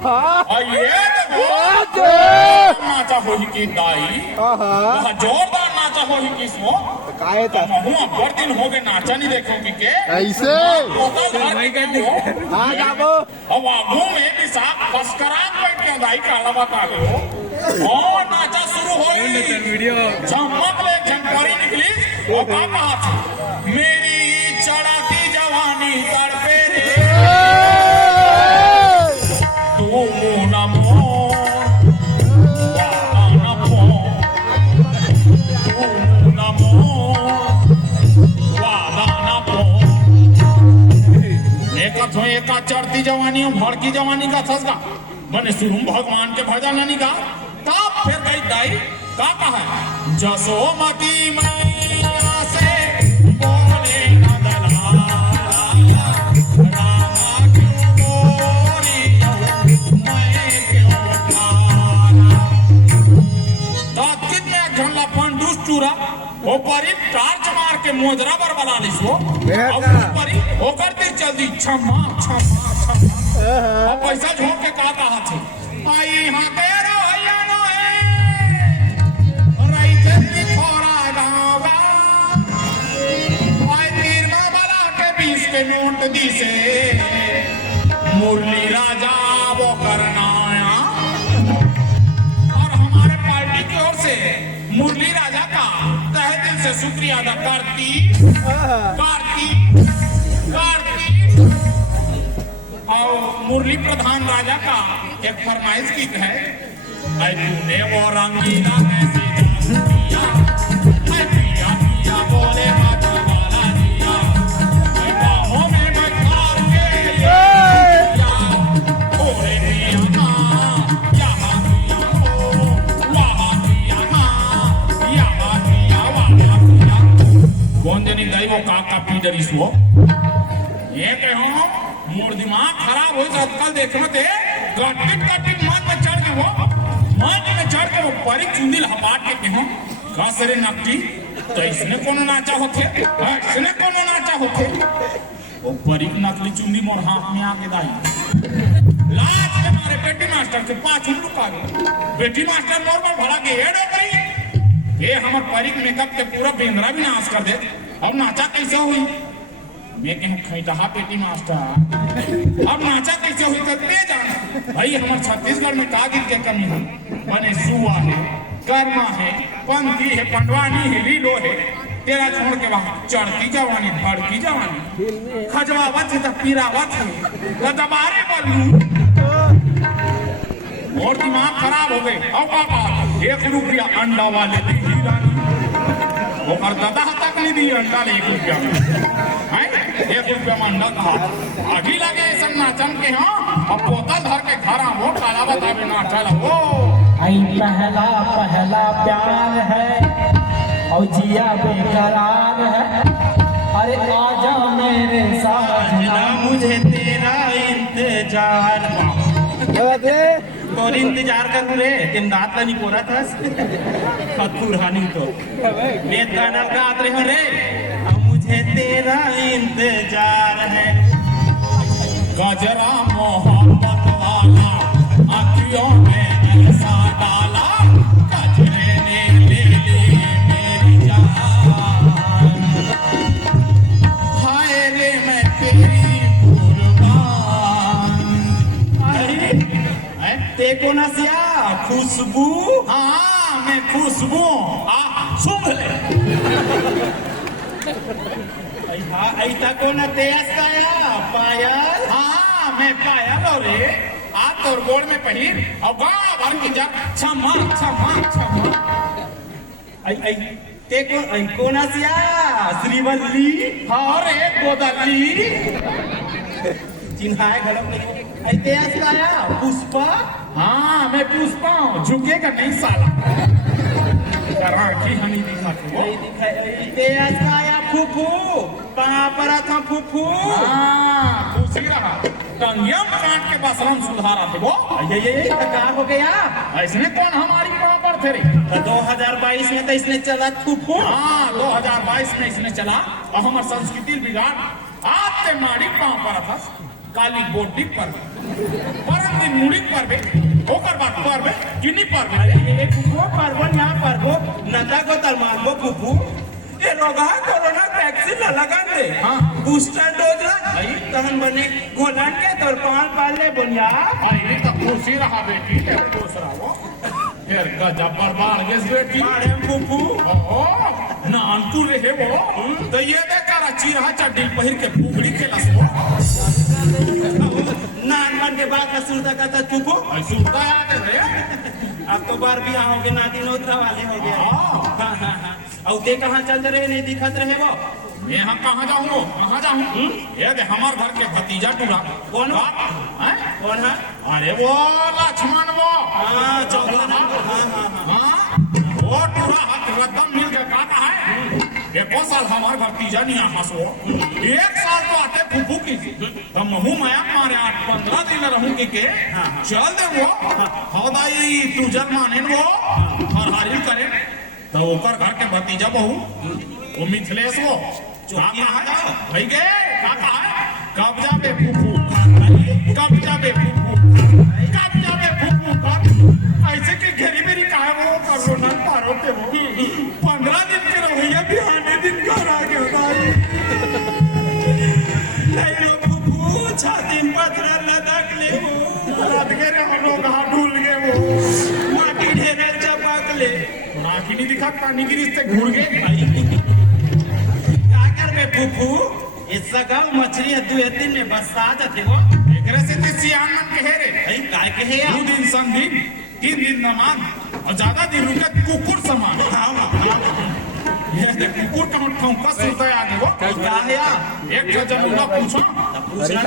और ये नाचा हो ही की दाई जोरदार नाचा हो ही की सो काय था बड़ दिन हो गए नाचा नहीं देखोगी के ऐसे हाँ जाबो अब आगू में भी साफ फसकरात बैठ के दाई काला बता गयो और नाचा शुरू हो गई चमक ले झंकारी निकली और का कहा थी मेरी चढ़ाती जवानी तड़पे रे तू नमो एका चढ़ती जवानी और भड़की जवानी का थसगा मने शुरू भगवान के भजन नहीं गा तब फिर गई दाई का कहा जसोमती मैया से बोले नंदलाला रामा क्यों बोली मैं क्यों तारा तब कितने झंडा पंडूस चूरा वो परी टार्च मार के मोजरा पर बना लिसो और परी होकर तिर चल दी छम्मा छम्मा छम्मा और पैसा झोंक के कहा थे आई यहाँ तेरा भैया नो है रही जल्दी थोड़ा गाँवा आई तीर में बना के 20 के नोट दी से मुरली राजा वो करना आया और हमारे पार्टी की ओर से मुरली राजा का तहे दिल से शुक्रिया अदा करती और मुरली प्रधान राजा का एक फरमाइश की है तूने वो रंगीला कैसी किया पिया पिया बोले माता वाला दिया बाहों में मैं खार के लिया ओरे पिया माँ यहाँ पिया हो वहाँ पिया माँ यहाँ पिया वहाँ पिया कौन जनी दाई वो काका पीडरी सो ये कहो मोर दिमाग खराब हो जाता कल देखने थे गटिट मन में चढ़ के वो परी चुंदिल हपाट के कहो का सरे नकटी तो इसने कोनो नाचा होथे वो परी नकली चुंदी मोर हाथ में आके दाई लाज के मारे बेटी मास्टर के पाछू लुका गए बेटी मास्टर मोर पर भड़ा के हेड हो गई ये हमर परी के मेकअप के पूरा बेंद्रा भी नाश कर दे अब नाचा कैसे हुई मैं कहूँ खैटहा पेटी मास्टर अब नाचा कैसे हुई करते जाना भाई हमारे छत्तीसगढ़ में का गीत के कमी है मने सुआ है कर्मा है पंथी है पंडवानी है लीलो है तेरा छोड़ के वहां चढ़ती जवानी भड़की जवानी खजवावत है तो पीरावत है तो दबारे बल्लू और दिमाग खराब हो गए अब पापा 1 रुपया अंडा वाले दी रानी वो कर दादा तक नहीं दी अंडा 1 रुपया में 1 रुपया में अंडा कहा आगे लगे सब नाचन के हाँ अब बोतल धर के घर वो काला बतावे नाचा वो आई पहला प्यार है और जिया बेकरार है अरे आजा मेरे साजना मुझे तेरा इंतजार और इंतजार कर रे दिन रात नहीं पोरा था खतुरहानी तो मैं गाना गात रहे रे मुझे तेरा इंतजार है गजरा मोहब्बत वाला आँखियों में ऐसा डाला गजरे ने ले ली मेरी जान हाय रे मैं तेरी कुर्बान देखो ना सिया खुशबू हाँ मैं खुशबू सुन ले ऐसा को ना तेज काया पायल हाँ मैं पायल और रे आप तोर गोड़ में पहिर और गाँव भर की जा छमा छमा छमा देखो को ना सिया श्रीवल्ली हाँ रे गोदली चिन्हाए गलत नहीं तेज काया पुष्पा हाँ मैं पुष्पा हूँ झुकेगा नहीं साला की हनी दिखा वो तेज काया फूफू कहाँ पर था फूफू पूछी रहा टंगियम काट के बसरम सुधारा थे वो ये क्या हो गया ऐसने कौन हमारी वहाँ पर थे रे 2022 में तो इसने चला फूफू हाँ 2022 में इसने चला और हमारी संस्कृति बिगाड़ आज ते माड़ी पाँव पर था काली बोटी परबे परम दिन मुड़ी परबे ओकर बाद परबे किनी परबे ये फुफू परबो ना परबो नंदा को तलमानबो फुफू ये रोगा कोरोना वैक्सीन ला लगन दे हाँ। बूस्टर डोज ला भाई तहन बने घोलन के तोर पाल पाले बुनिया भाई तो खुशी रहा बेटी तेरे दूसरा वो फिर गजब बर्बाद गेस बेटी अरे फुफू ओ नान तू रहे वो तो ये देखा चिरहा चड्डी पहिर के फुगड़ी खेलस वो नान मन के बाद का सुरता का था फुफू ऐसे उठा आते रे अब तो बार भी आओगे नाती नोतरा वाले हो गए हाँ। और ते कहाँ चल रहे नहीं दिखत रहे वो मैं यहाँ कहाँ जाऊँ कहाँ जाऊँ ये दे हमार घर के भतीजा टूरा कौन हो? हैं? कौन है अरे वो लक्ष्मण वो हाँ चौदह नंबर हाँ वो टूरा हाथ रकम मिल के काटा है एको साल हमार भतीजा नहीं आस वो एक साल तो आते फूफू की तो महू माया मारे 8-15 दिन रहूं के चल दे वो हौदाई तू जल माने वो हरहारी करे तो ओकर घर के भतीजा बहू वो मिथिलेश वो चौकी काका है है भाई गे काका है कब्जा पे फूफू कब्जा पे फूफू कब्जा पे फूफू कर ऐसे के घेरी मेरी काहे वो कर रो ना पारो पे वो 15 दिन के रहिए बिहाने दिन घर आ गए भाई नहीं रो फुफू छाती में पत्थर लदक ले वो रात के रे हम लोग हाथ ढूल गए वो माटी ढेरे चपक ले नाकी नहीं दिखा कानी की रिश्ते घूर गए क्या कर बे फुफू इस सगल मछली है 2 दिन में बस आ जाते वो एकरे से ते सियान मन कहे रे भाई काय कहे या 2 दिन संधि 3 दिन नमान और ज्यादा दिन रुके कुकुर समान ये देख कुकुर का ठोंका सुनता है आगे वो क्या है या एक जब मुद्दा पूछो पूछना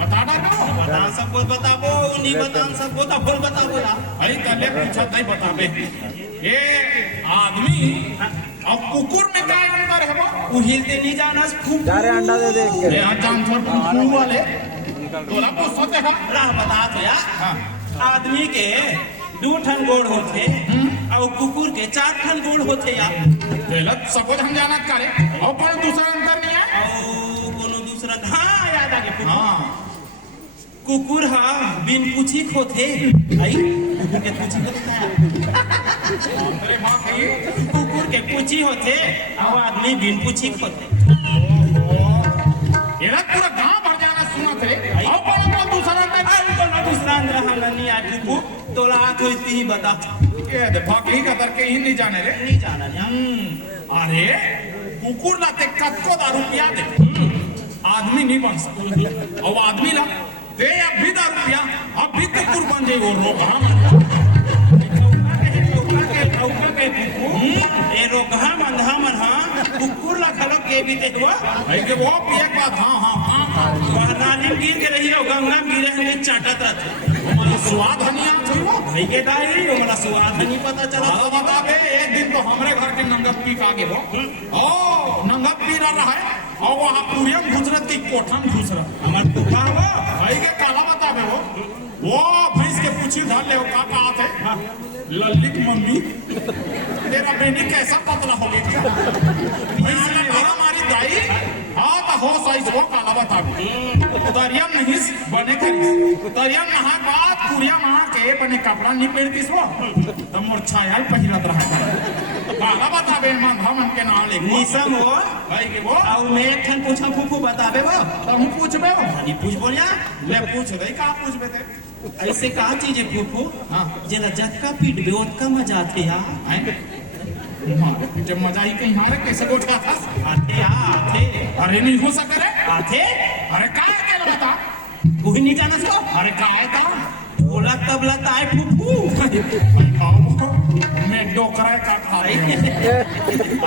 बता दो बता सबको बताबो नहीं बता सबको तो बोल बताबो ना अरे कल पूछा नहीं बताबे ये आदमी अब कुकुर में क्या अंतर है वो वो हिलते नहीं जाना फुफू जा रहे अंडा दे दे के यहाँ जानवर कुकुर वाले तोरा को सोते है राह बता तो या हाँ आदमी के 2 ठन गोड़ होते और कुकुर के 4 ठन गोड़ होते या गलत सपोज हम जानत करे और कोई दूसरा अंतर नहीं है और कोनो दूसरा हाँ याद आ गया फुफू हाँ कुकुर हाँ बिन पूछी खोते आई कुकुर के पूछी होता है अरे माँ कही कुकुर के पूछी होते और आदमी बिन पूछी खोते ये ना पूरा गांव भर जाना सुना थे और कोई दूसरा अंतर आई कोनो दूसरा अंदर हम नहीं आ फुफू तोला हाथ होती ही बता ये देखा कहीं का दर के ही नहीं जाने रे नहीं जाना जान अरे कुकुर लाते कत्को दारू पिया दे आदमी नहीं बन सकता और आदमी ला दे अब भी दारू पिया अब भी कुकुर बन जाए वो रोग ए रोगहा मंधा मनहा कुकुर ला खलो के भी देखवा भाई के वो पिए के बाद हाँ बहरानी गिर के रही हो गंगा में गिरे हमें चाटत रहते हमारा स्वाद हनी आ थी वो भाई के दाई हमारा स्वाद नहीं पता चला हाँ बता बे एक दिन तो हमारे घर के नंगप पी का गए वो ओ नंगप पी रहा है और वहाँ पूरियम गुजरत की कोठम घुस रहा हमार पुखा हुआ भाई के काला बता बे वो भैंस के पूछी धर ले का कहा थे ललित मम्मी तेरा बेटी कैसा पतला हो गया भैंस ने कहा हमारी दाई हाँ तो हो सही सो काला बता दरिया नहीं बने करी दरिया नहा बाद कुरिया नहा के बने कपड़ा नहीं पहनती सो तो मोर छाया पहिरत रहा काला बता बे मंधा मन के नाम ले निसम हो भाई के वो और मैं एक ठन पूछा फूफू बताबे वो तुम पूछबे हो नहीं पूछ बोलिया ले पूछ दे का पूछबे ते ऐसे कहा चीज है फूफू हाँ जेला जटका पीट बे ओतका मजा आते या जब मजा ही कहीं हारे कैसे उठा था आते या आते अरे नहीं हो सका रे आते अरे काय के बता तू ही नहीं जाना सो अरे काय था बोला तबला ताए फूफू मैं डोकरा का खा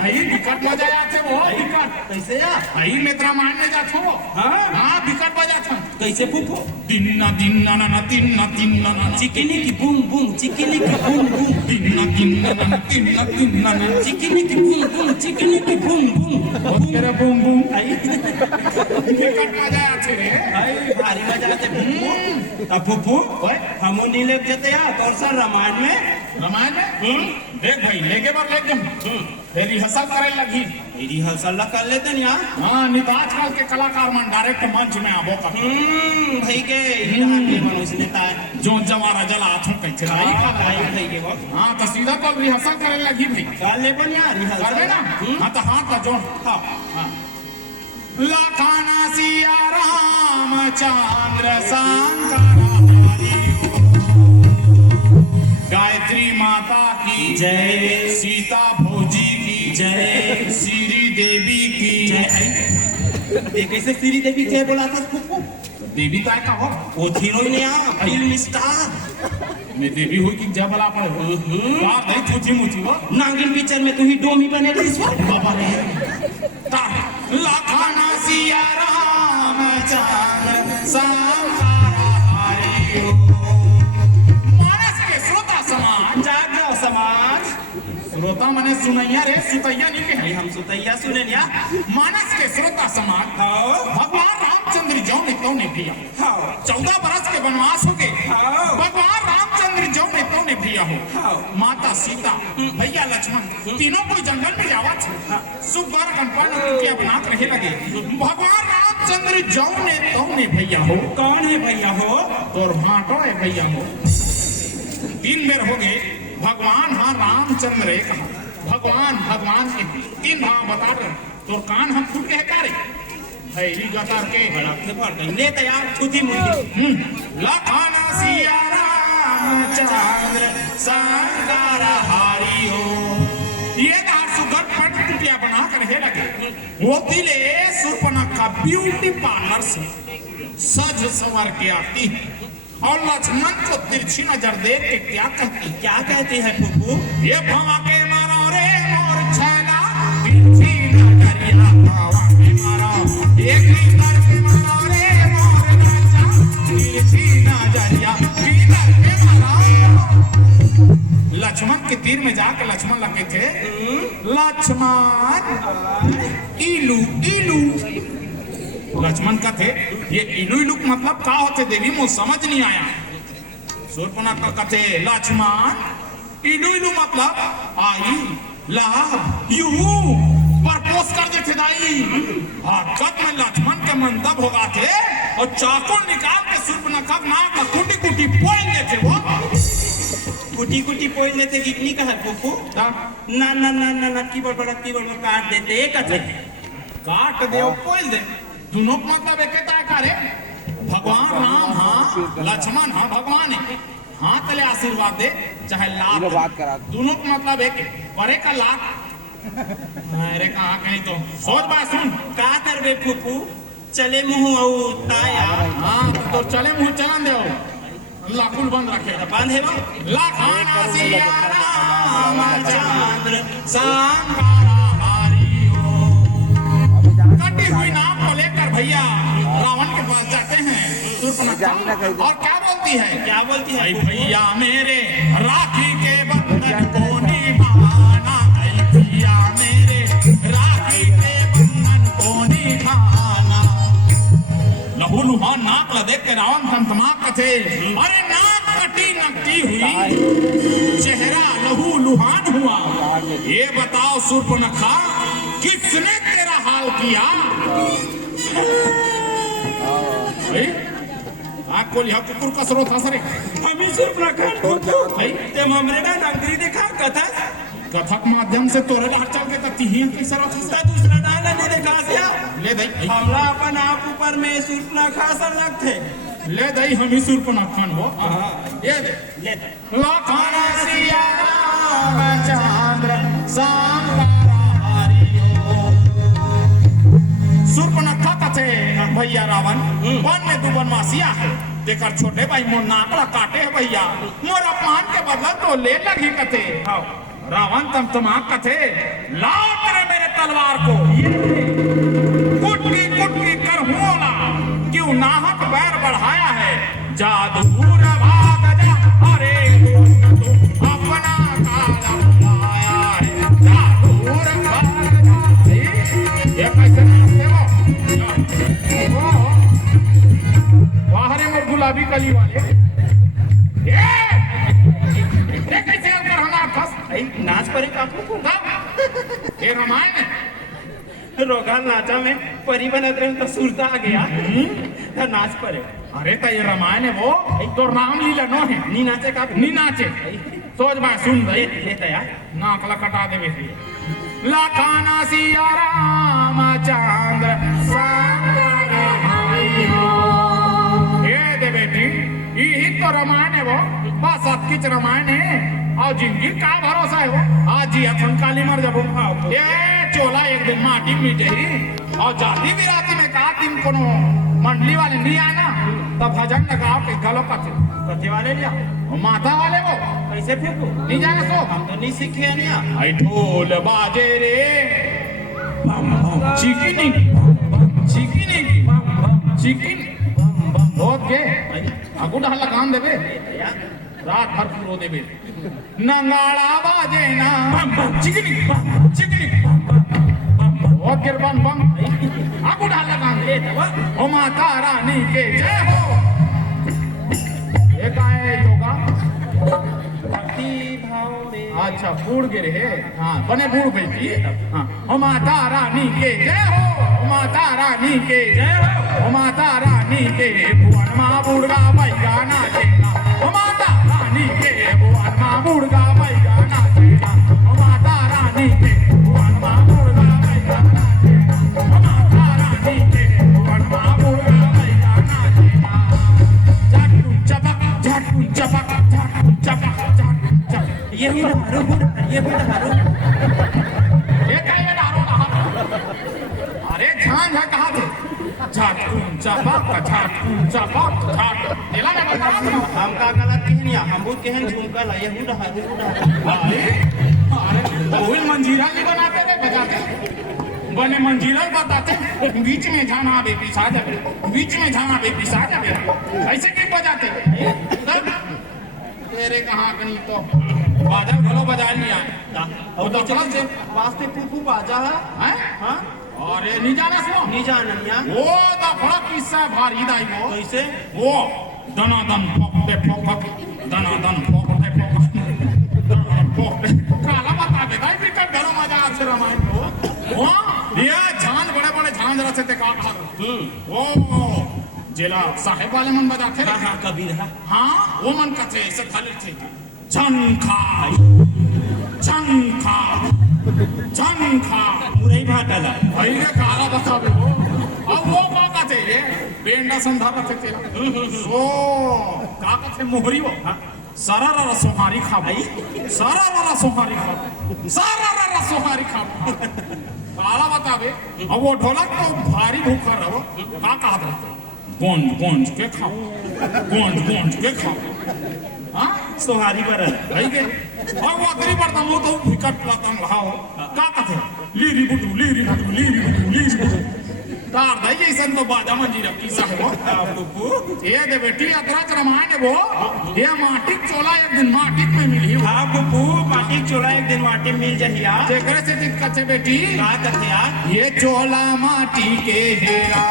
आई विकट मजा आते वो विकट कैसे या आई में तेरा मारने जा छो हाँ विकट बजा था कैसे फूफू दिन्ना दिन्ना ना दिन्ना दिन्ना ना चिकनी की बूम बूम चिकनी की बूम बूम दिन्ना दिन्ना ना दिन्ना दिन्ना ना चिकनी की बूम बूम चिकनी की बूम बूम तेरा बूम बूम आई विकट मजा आते रे आई भारी मजा आते फुप्पू। अब फुप्पू हम नहीं ले जते या कौन सा रामायण में देख भाई लेके बार ले जम फिर रिहर्सल करे लगी रिहर्सल कर लेते हैं यार। हाँ नहीं तो आजकल के कलाकार मन डायरेक्ट मंच में आबो कर भाई के हीरान के मनुष्य नेता है जो जवारा जला हाथों कैसे भाई के वो हाँ तो सीधा तो रिहर्सल करे लगी भाई कर ले बन यार रिहर्सल करबे ना हाँ तो हाथ का जोड़ हाँ लाखाना सिया रामचंद्र गायत्री माता की जय, सीता भौजी की जय, श्री देवी की जय। ये कैसे श्री देवी जय बोला था फुप्पू? देवी का का हो वो हीरोइन यार फिल्म स्टार मैं देवी हुई कि जय बोला पड़े यार नहीं छूची मुची वो नागिन पिक्चर में तू ही डोमी बने थे इस वक्त बाबा रे लाखाना सिया रामचंद्र मानस के श्रोता समाज जाग जाओ समाज। श्रोता मने सुनैया रे सुतैया नहीं के हम सुतैया सुने या मानस के श्रोता समाज हाँ भगवान रामचंद्र जो ने तो ने भैया हाँ 14 बरस के वनवास हो गए हाँ भगवान रामचंद्र जो ने तो ने भैया हो हाँ माता सीता भैया लक्ष्मण तीनों कोई जंगल में जावा थे सुख द्वारा कंपन टिकिया बना के रहे लगे भगवान रामचंद्र जो ने तो ने भैया हो कौन है भैया हो? तोर माटो है भैया हो 3 बेर हो गए भगवान हाँ रामचंद्र है कहा भगवान के 3 भाव बता दो तोर कान हम फूट के है कारे भैरी गतार के अपने पर ले तैयार छुदी मुर्गी लखाना सिया रामचंद्र संगारा हारी हो ये दार सुगर पट टुटिया बना कर रहे लगे वो दिले सुर्पनखा ब्यूटी पार्लर से सज संवर के आती और लक्ष्मण को तिरछी नजर देख के क्या कहती है फुप्पू? ये भवा के मारो रे मोर छैला तिरछी नजरिया भवा के मारो एक भीतर के मारो रे मोर बच्चा तिरछी नजरिया भीतर के मारो लक्ष्मण के तीर में जाकर लक्ष्मण लगे थे लक्ष्मण इलू इलू लक्ष्मण का थे ये इलू इलू मतलब का होते देवी मुझे समझ नहीं आया शूर्पणखा का कथे लक्ष्मण इलू इलू मतलब आई लव यू परपोज कर देते दाई हकीकत में लक्ष्मण के मंदब होगा थे और चाकू निकाल के शूर्पणखा नाक का कुटी कुटी पोड़ देते वो कुटी पोल देते कितनी का है फुप्पू? ना ना ना ना ना की बड़ा काट देते एक काट दे और पोल दे दोनों मतलब एक करे भगवान राम हाँ लक्ष्मण हाँ भगवान है हाँ तले आशीर्वाद दे चाहे लाख दोनों का मतलब एक करे का लाख अरे कहा कहीं तो सोच बात सुन का करबे फुप्पू? चले मुंह औ ताया हाँ तो चले मुंह चलन दे लाकुल बंद रखे बंद है वो लाखाना सिया रामचंद्र संगारा हारी हो कटी हुई नाम को लेकर भैया रावण के पास जाते हैं शूर्पणखा और क्या बोलती है भैया मेरे राखी के बंधन को निभाना भैया मेरे राखी के बंधन को निभाना लहू लुहान नाक ला देख के रावण थमथमाक थे अरे नाक कटी नकटी हुई चेहरा लहू लुहान हुआ ये बताओ शूर्पणखा किसने तेरा हाल किया आपको लिहा कुकुर का स्रोत हंसरे अभी शूर्पणखा भाई ते हमरे ना नगरी देखा कथक माध्यम से तोरे बाहर चल के तीन कैसे रखा दूसरा डाला नहीं देखा सिया ले दई हमला अपन आप ऊपर में शूर्पणखा सर लगते ले दई हम ही शूर्पणखा हो ये दे ले लाखाना सिया रामचंद्र संगारा हारी हो शूर्पणखा कथे भैया रावण वन में तू बनवासिया है देकर छोटे भाई मोर नाकड़ा काटे है भैया मोर अपमान के बदला तो ले लगी कथे रावण तमतमाक कथे लाओ मेरे तलवार को कुटकी कुटकी कर होला क्यों नाहक बैर बढ़ाया है जादू भाग जा अरे तू अपना काला आया है जादू भाग जा ये कैसे वो गुलाबी कली वाले ये कैसे ऊपर होना फस आई नाच परे काकू को ये रामायण है रोगा नाचा में परी बनत रहे तो सुरता आ गया तो नाच परे अरे तो ये रामायण है वो तो रामलीला नो है नी नाचे काकू नी नाचे सोच बा सुन भाई लेता यार नाक लकटा देवे लखाना सिया रामचंद्र ये दे बेटी यही तो रामायण है वो बस अक्कीच रामायण है और जिंदगी का भरोसा है वो आज जी अपन काली मर जाबो ये चोला एक दिन माटी मीटे ही और जाति भी राती में कहा दिन को मंडली वाले नहीं आना तब भजन लगाओ के गलो कथे वाले लिया माता वाले वो कैसे फेंकू नहीं जाने सो हम तो नहीं सीखे नहीं आई ढोल बाजे रे चिकनी चिकनी चिकनी बहुत के अगुड़ हल्ला काम देवे रात भर पूरो देवे नंगाड़ा बाजे ना चिकनी चिकनी बहुत के बम बम अगुड़ हल्ला काम दे ओ माता रानी के जय हो ये का है योगा भक्ति भाव में अच्छा बूढ़ गिरे है हाँ बने बूढ़ बेटी हाँ ओ माता रानी के जय हो ओ माता रानी के जय हो ओ माता रानी के भुवन माँ बुढ़गा भैया नाचेगा ओ माता रानी के भुवन माँ बुढ़गा भैया नाचेगा ओ माता रानी के भुवन माँ बुढ़गा भैया नाचेगा ओ माता रानी के भुवन माँ बुढ़गा भैया नाचेगा झटकुन चपक झटकुन चपक झटकुन चपक झटकुन चपक ये भी हारो ये भी हारो ये क्या ये डारो अरे झांझ है कहाँ थे झटकुन चपक झटकुन चपक झट दिला में बता हम का गलत कहन या हम बहुत कहन झुमका ला ये हुडा हारो अरे कोई मंजीरा नहीं बनाते थे बजाते बने मंजीरा बताते बीच में झाना बे पिसा जावे बीच में झाना बे पिसा जावे ऐसे क्यों बजाते तेरे कहाँ कहीं तो बाजा भलो बजा लिया और तो चल से वास्ते फूफू बाजा है हाँ अरे नहीं जाना सो नहीं जाना या वो दफड़ा किस्सा भारी दाई वो कैसे वो दनादन पकते पकत दनादन पकते पकत पकते काला बता दे दाई बिकट घरो मजा आछे रामायण को वो ये झांझ बड़े बड़े झांझ रचे ते का ओ जिला साहेब वाले मन बजाते हाँ हाँ कबीर हाँ वो मन कथे ऐसे थाले थे झंखा झंखा झंखा मुरई भाटाला भाई ने काला बतावे वो अब वो का कथे ये बेंडा संधा रथे थे सो का कथे मोहरी वो सारा रा सोहारी खा भाई सारा रा सोहारी खा सारा रा सोहारी खा काला बतावे अब वो ढोलक तो भारी भूखा रहो का कहा था गोंज गोंज के खाओ गोंज गोंज के खाओ हाँ सोहारी बरल भाई के और वो अतरी पड़ता मो तो विकट लाता हाओ का कथे लीरी बुटू लीरी बुटू लीरी बुटू लीरी बुटू तार दाई जैसन तो बाजा मंजीरा किसा है वो ये दे बेटी अदरक रामायण है वो ये माटी चोला एक दिन माटी में मिली हाँ बुपू माटी चोला एक दिन माटी मिल जहिया जेकरे से दिक्कत है बेटी का कथे यार ये चोला माटी के हेरा